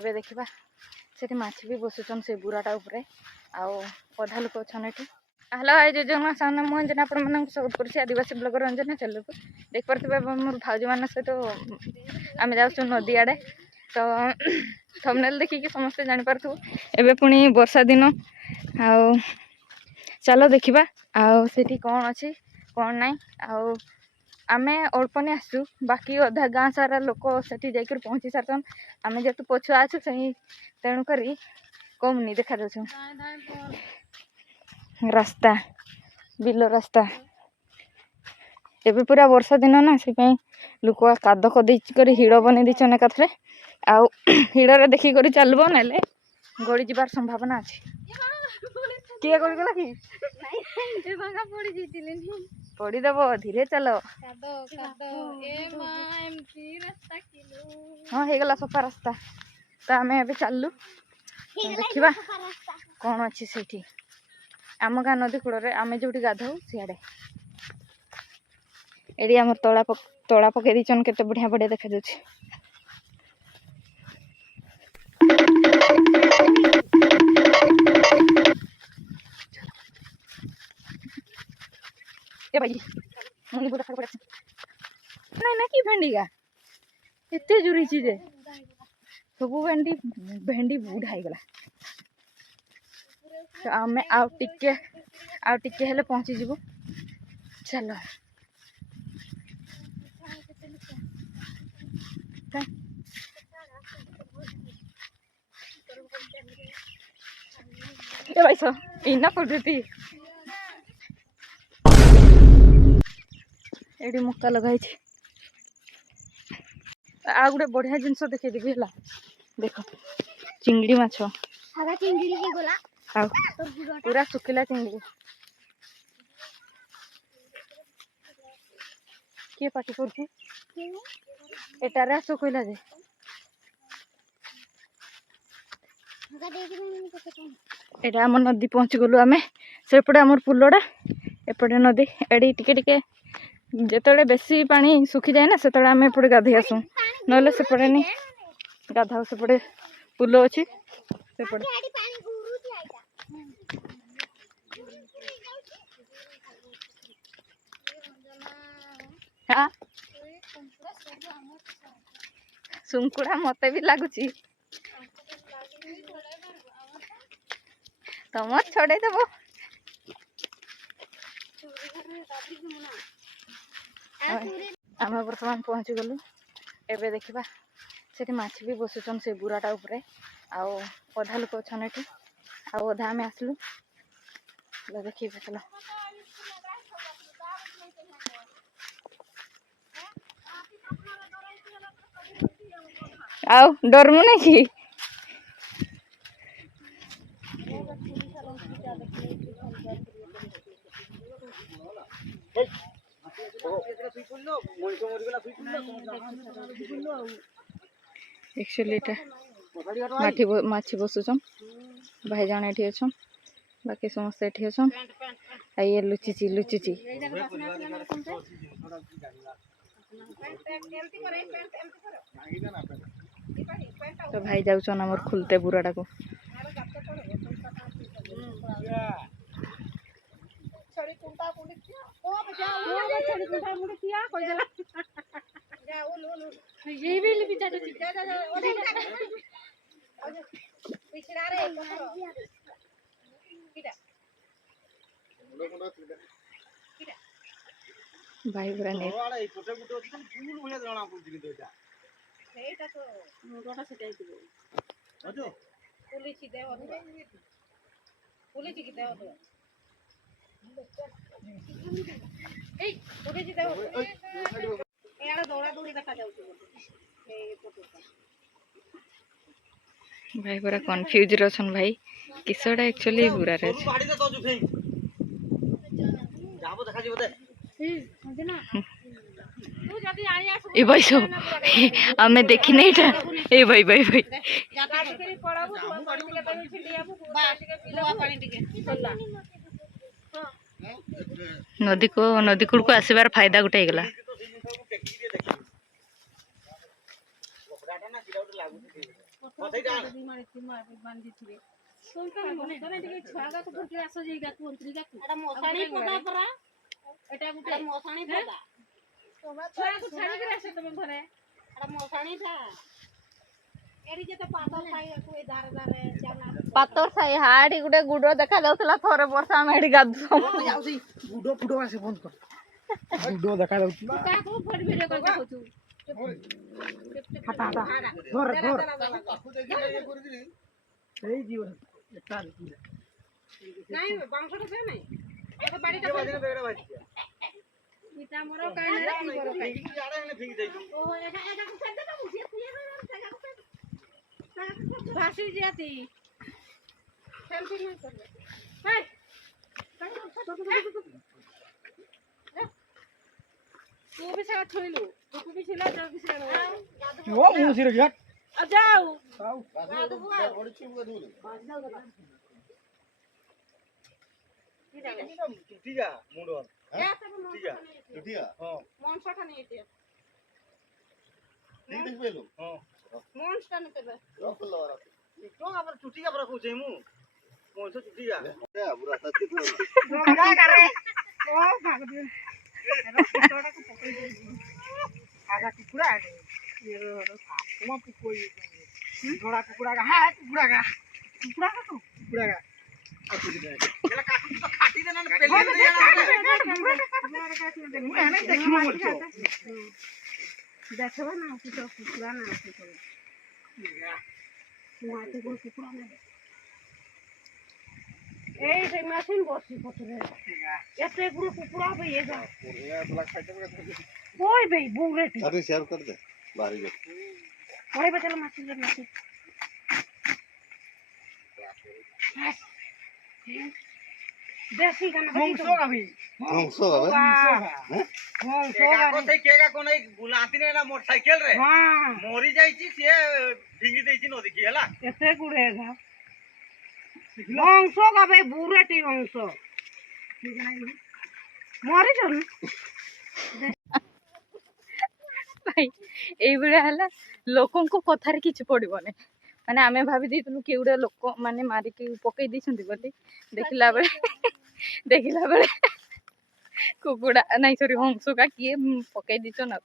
ଏବେ ଦେଖିବା ସେଠି ମାଛି ବି ବସୁଛନ୍ ସେ ବୁରାଟା ଉପରେ ଆଉ ଅଧା ଲୋକ ଅଛନ୍ ଏଠି। ହ୍ୟାଲୋ ଏଇ ଯୋଜନା ସାମନା ମୁଁ ଅଞ୍ଜନା ଆପଣମାନଙ୍କୁ ସ୍ୱାଗତ କରୁଛି ଆଦିବାସୀ ବ୍ଲଗର ଅଞ୍ଜନା ଚ୍ୟାନେଲକୁ। ଦେଖିପାରୁଥିବେ ମୋର ଭାଉଜମାନଙ୍କ ସହିତ ଆମେ ଯାଉଛୁ ନଦୀ ଆଡ଼େ। ତ ଥମ୍ବନେଲ୍ ଦେଖିକି ସମସ୍ତେ ଜାଣିପାରୁଥିବୁ ଏବେ ପୁଣି ବର୍ଷା ଦିନ। ଆଉ ଚାଲ ଦେଖିବା ଆଉ ସେଠି କ'ଣ ଅଛି କ'ଣ ନାହିଁ। ଆଉ ଆମେ ଅଳ୍ପନି ଆସିଛୁ, ବାକି ଅଧା ଗାଁ ସାରା ଲୋକ ସେଠି ଯାଇକରି ପହଞ୍ଚି ସାରିଛନ୍। ଆମେ ଯେହେତୁ ପଛୁଆ ଅଛୁ ସେଇ ତେଣୁକରି କମୁନି ଦେଖାଯାଉଛୁ। ରାସ୍ତା ବିଲ ରାସ୍ତା ଏବେ ପୁରା ବର୍ଷା ଦିନ ନା, ସେଥିପାଇଁ ଲୋକ କାଦ କରିଦେଇକରି ହିଡ଼ ବନେଇ ଦେଇଛନ୍ ଏକାଥରେ। ଆଉ ହିଡ଼ରେ ଦେଖିକରି ଚାଲିବ, ନେଲେ ଗଳି ଯିବାର ସମ୍ଭାବନା ଅଛି। କିଏ ଗଳିଗଲା କି? ପଡ଼ିଦେବ, ଧୀରେ ଚାଲ। ହଁ ହେଇଗଲା ସଫା ରାସ୍ତା। ତ ଆମେ ଏବେ ଚାଲିଲୁ, ଦେଖିବା କ'ଣ ଅଛି ସେଇଠି। ଆମ ଗାଁ ନଦୀ କୂଳରେ ଆମେ ଯୋଉଠି ଗାଧଉ ସିଆଡ଼େ। ଏଠି ଆମର ତଳା ପକେଇ ଦେଇଛନ୍, କେତେ ବଢ଼ିଆ ବଢ଼ିଆ ଦେଖାଯାଉଛି। ନାଇଁ କି ଭେଣ୍ଡିକା ଏତେ ଜୁରିଛି ଯେ ସବୁ ଭେଣ୍ଡି ବୁଢା ହେଇଗଲା। ତ ଆମେ ଆଉ ଟିକେ ହେଲେ ପହଞ୍ଚିଯିବୁ। ଚାଲ ଏ ଭାଇସ ଇନା ପଡୁଛି। ଏଠି ମକା ଲଗା ହେଇଛି। ଆଉ ଗୋଟେ ବଢିଆ ଜିନିଷ ଦେଖେଇଦେବି ହେଲା, ଦେଖ ଚିଙ୍ଗିଡ଼ି ମାଛ। ଆଉ ପୁରା ଶୁଖିଲା ଚିଙ୍ଗିଡ଼ି। କିଏ ପାଟି କରୁଛି? ଏଟାରେ ଆସ କହିଲା ଯେ। ଏଟା ଆମ ନଦୀ ପହଞ୍ଚିଗଲୁ ଆମେ। ସେପଟେ ଆମର ପୁଲଟା, ଏପଟେ ନଦୀ। ଏଠି ଟିକେ ଟିକେ ଯେତେବେଳେ ବେଶୀ ପାଣି ଶୁଖିଯାଏ ନା, ସେତେବେଳେ ଆମେ ଏପଟେ ଗାଧେଇ ଆସୁ, ନହେଲେ ସେପଟେ ନି ଗାଧାଉ। ସେପଟେ ପୁଲ ଅଛି ସେପଟେ। ସୁଙ୍କୁଡ଼ା ମତେ ବି ଲାଗୁଛି, ତମର ଛଡେଇ ଦେବ। ଆମେ ବର୍ତ୍ତମାନ ପହଞ୍ଚିଗଲୁ। ଏବେ ଦେଖିବା ସେଠି ମାଛି ବି ବସୁଛନ୍ ସେ ବୁରାଟା ଉପରେ। ଆଉ ଅଧା ଲୋକ ଅଛନ୍ ଏଠି, ଆଉ ଅଧା ଆମେ ଆସିଲୁ। ଦେଖିବା ଚାଲ। ଆଉ ଡରମୁ ନାଇଁ କି? एक्चुअली एटा माछी बसुछन। भाई जान एठी अछन, बाकी समस्त एठी अछन। आ ये लुचिची तो भाई जाउछन हमर खुलते बुराडा को। भाई पूरा नहीं भाई पूरा कंफ्यूज रछन भाई किसटा एक्चुअली बुरा रे ए भाई सो हमें देखी नहीं था। ए भाई भाई भाई नदी कूड़ को आसबार फायदा गोटे गला। पातर साई हाड़ी गुटे गुड़ देखा जाउतला थोरे वर्षा हम एडी गाधु गुडो फुडो आसे बंद कर गुडो देखा जाउतला हटा हटा धर धर এই জীব একটা নাই বাংশটা সে নাই এটা বাড়িটা বাজিনা বেগড়া বাজি এটা মরো কাই না কি করো কাই জাড়া এনে ফিঙ্গি যাই ও এটা এটা কুছে দে না মুছে কুয়ে ভাসি যাতি সেলফি নাই করবে হাই तू भी साथ छोइलु तू भी छिला जो भी से ओ मुंह सिर गट आ जाओ गादु बुआ बड़ी छिमगा दूले ठीक है मुंडो ठीक है ठीक है हां मोनसटा नहीं है ठीक देख पेलो हां मोनसटा नहीं तेबे रख लो रख तो हमर छुट्टी का रखो छै मु मोनस छुट्टी का ए बुरा सच्ची तो क्या करे ओ भाग दे आगा कुकुरा है ये तुम कोई थोड़ा कुकुरा का हां कुकुरा का चला काटू तो खाटी देना पहले मैं नहीं देखियो बोलछो देखबा ना कि तो कुकुरा ना আছে তো माते को कुकुरा ना এই যে মেশিন বসি পতরে এতে গুলো কুকুরা হয়ে যায় ওই ভাই বুড়েটি अरे शेयर कर दे बाहर ही ওই বচল মাছি যে মাছি देसी गाना होंसो अभी होंसो अब होंसो को से केगा को नहीं बुलाती ने ना मोटरसाइकिल रे हां मोरी जाई छी से ढिंगी देई छी नदी की हला एते गुड़ेगा होंसो का भाई बुरेटी होंसो ठीक है नहीं मरी चल भाई এইভଳିଆ ହେଲା ଲୋକଙ୍କ କଥାରେ କିଛି ପଡ଼ିବନି ମାନେ ଆମେ ଭାବି ଦେଇଥିଲୁ କି ଗୋଟେ ଲୋକ ମାନେ ମାରିକି ପକେଇ ଦେଇଛନ୍ତି ବୋଲି ଦେଖିଲା ବେଳେ କୁକୁଡ଼ା ନାଇଁ ସରି ହଂସକା କିଏ ପକେଇ ଦେଇଛ ନା